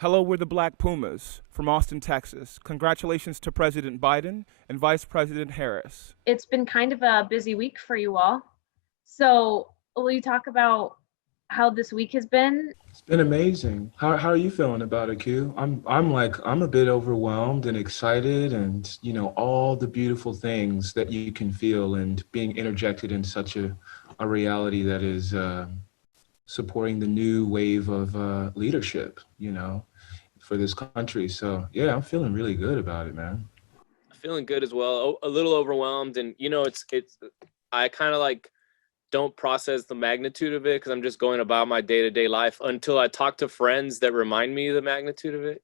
Hello, we're the Black Pumas from Austin, Texas. Congratulations to President Biden and Vice President Harris. It's been kind of a busy week for you all. So, will you talk about how this week has been? It's been amazing. How are you feeling about it, Q? I'm a bit overwhelmed and excited and all the beautiful things that you can feel and being interjected in such a reality that is supporting the new wave of leadership, for this country. So yeah, I'm feeling really good about it, man. Feeling good as well. A little overwhelmed, and it's. I kind of like don't process the magnitude of it because I'm just going about my day-to-day life until I talk to friends that remind me of the magnitude of it.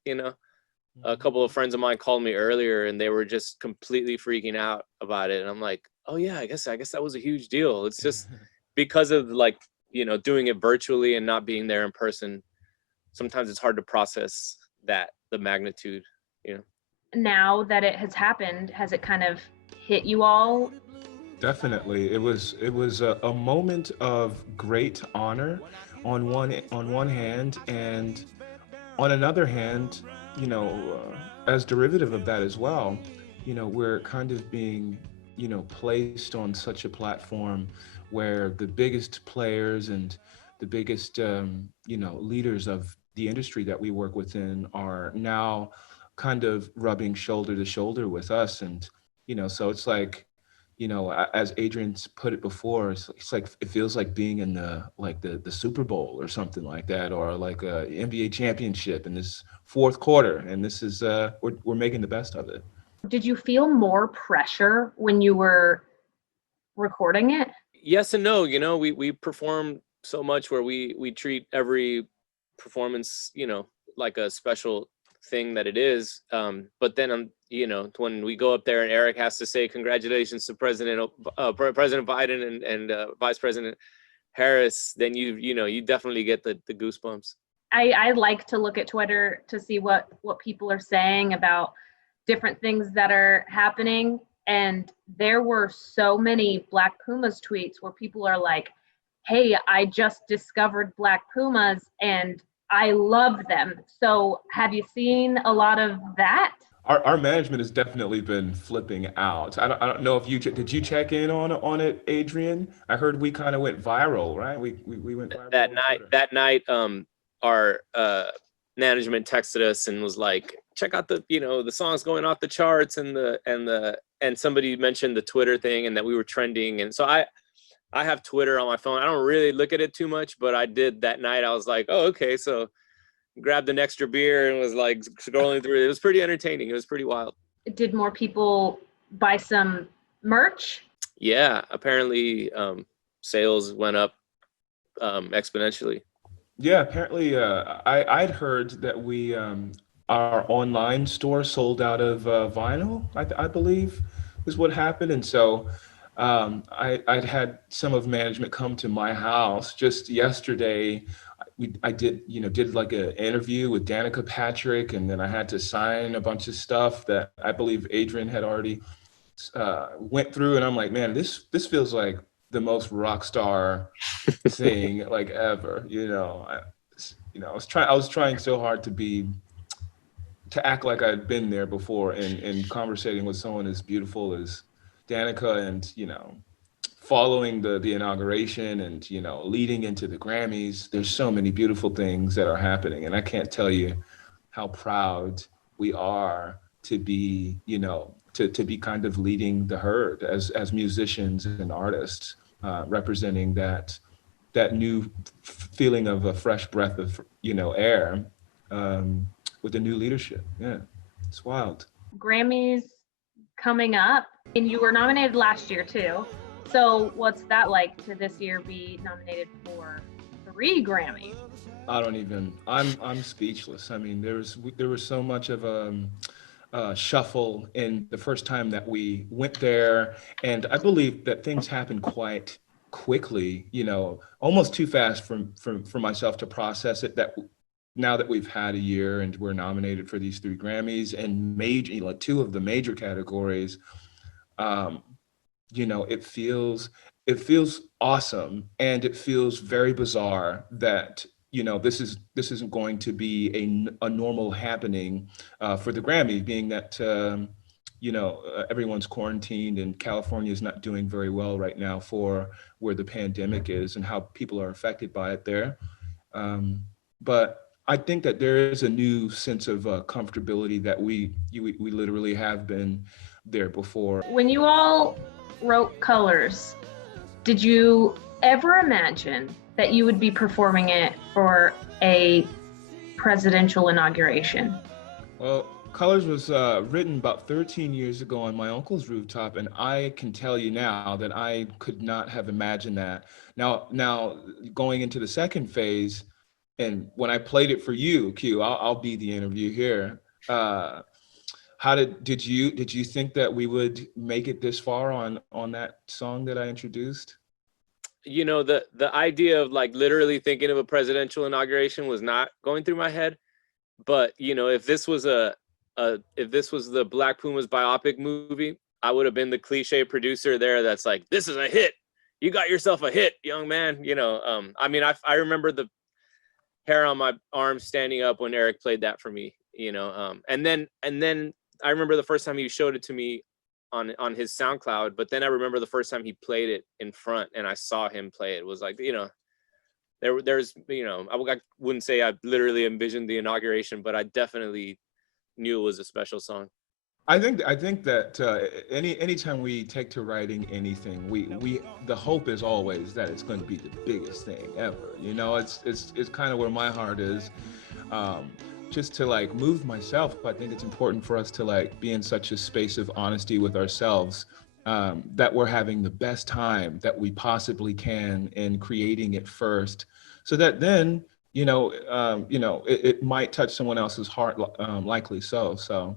A couple of friends of mine called me earlier, and they were just completely freaking out about it, and I'm like, oh yeah, I guess that was a huge deal. It's just because of doing it virtually and not being there in person. Sometimes it's hard to process the magnitude. Now that it has happened, has it kind of hit you all? Definitely. It was a moment of great honor on one hand, and on another hand, as derivative of that as well, we're kind of being, placed on such a platform where the biggest players and the biggest, leaders of the industry that we work within are now kind of rubbing shoulder to shoulder with us. And, so it's like, as Adrian's put it before, it's like it feels like being in the Super Bowl or something like that, or like a NBA championship in this fourth quarter, and this is we're making the best of it. Did you feel more pressure when you were recording it? Yes and no. We perform so much where we treat every performance like a special thing that it is, but then when we go up there and Eric has to say congratulations to President Biden and Vice President Harris, then you definitely get the goosebumps. I like to look at Twitter to see what people are saying about different things that are happening, and there were so many Black Pumas tweets where people are like, hey, I just discovered Black Pumas and I love them. So have you seen a lot of that? Our management has definitely been flipping out. I don't know if did you check in on it, Adrian? I heard we kind of went viral, right? We went viral that on night Twitter. that night our management texted us and was like, check out the songs going off the charts, and somebody mentioned the Twitter thing and that we were trending. And so I have Twitter on my phone. I don't really look at it too much, but I did that night. I was like, oh, okay. So grabbed an extra beer and was like scrolling through it. It was pretty entertaining. It was pretty wild. Did more people buy some merch? Yeah, apparently sales went up exponentially. Yeah, apparently, I'd heard that our online store sold out of vinyl. I believe is what happened, and so I'd had some of management come to my house just yesterday. I did like an interview with Danica Patrick, and then I had to sign a bunch of stuff that I believe Adrian had already went through, and I'm like, man, this feels like the most rock star thing like ever. I was trying so hard to act like I'd been there before, and conversating with someone as beautiful as Danica, and following the inauguration, and leading into the Grammys. There's so many beautiful things that are happening, and I can't tell you how proud we are to be to be kind of leading the herd as musicians and artists, representing that new feeling of a fresh breath of air, with the new leadership. Yeah, it's wild. Grammys coming up, and you were nominated last year too. So what's that like to this year be nominated for 3 Grammys? I'm speechless. I mean, there was so much of a shuffle in the first time that we went there, and I believe that things happened quite quickly. Almost too fast for myself to process it. That now that we've had a year and we're nominated for these 3 Grammys and major, like two of the major categories, um, it feels awesome, and it feels very bizarre that this isn't going to be a normal happening for the Grammy, being that everyone's quarantined and California is not doing very well right now for where the pandemic is and how people are affected by it there. But I think that there is a new sense of comfortability that we literally have been there before. When you all wrote Colors, did you ever imagine that you would be performing it for a presidential inauguration? Well, Colors was written about 13 years ago on my uncle's rooftop, and I can tell you now that I could not have imagined that. Now going into the second phase, and when I played it for you, I'll be the interview here. How did you think that we would make it this far on that song that I introduced? The idea of like literally thinking of a presidential inauguration was not going through my head. But if this was the Black Pumas biopic movie, I would have been the cliche producer there that's like, this is a hit. You got yourself a hit, young man. I remember the hair on my arm standing up when Eric played that for me, and then I remember the first time he showed it to me on his SoundCloud, but then I remember the first time he played it in front and I saw him play it. It was like, there's I wouldn't say I literally envisioned the inauguration, but I definitely knew it was a special song. I think that anytime we take to writing anything, we the hope is always that it's going to be the biggest thing ever. It's kind of where my heart is. Just to like move myself, I think it's important for us to like be in such a space of honesty with ourselves, that we're having the best time that we possibly can in creating it first, so that then it might touch someone else's heart, likely so. So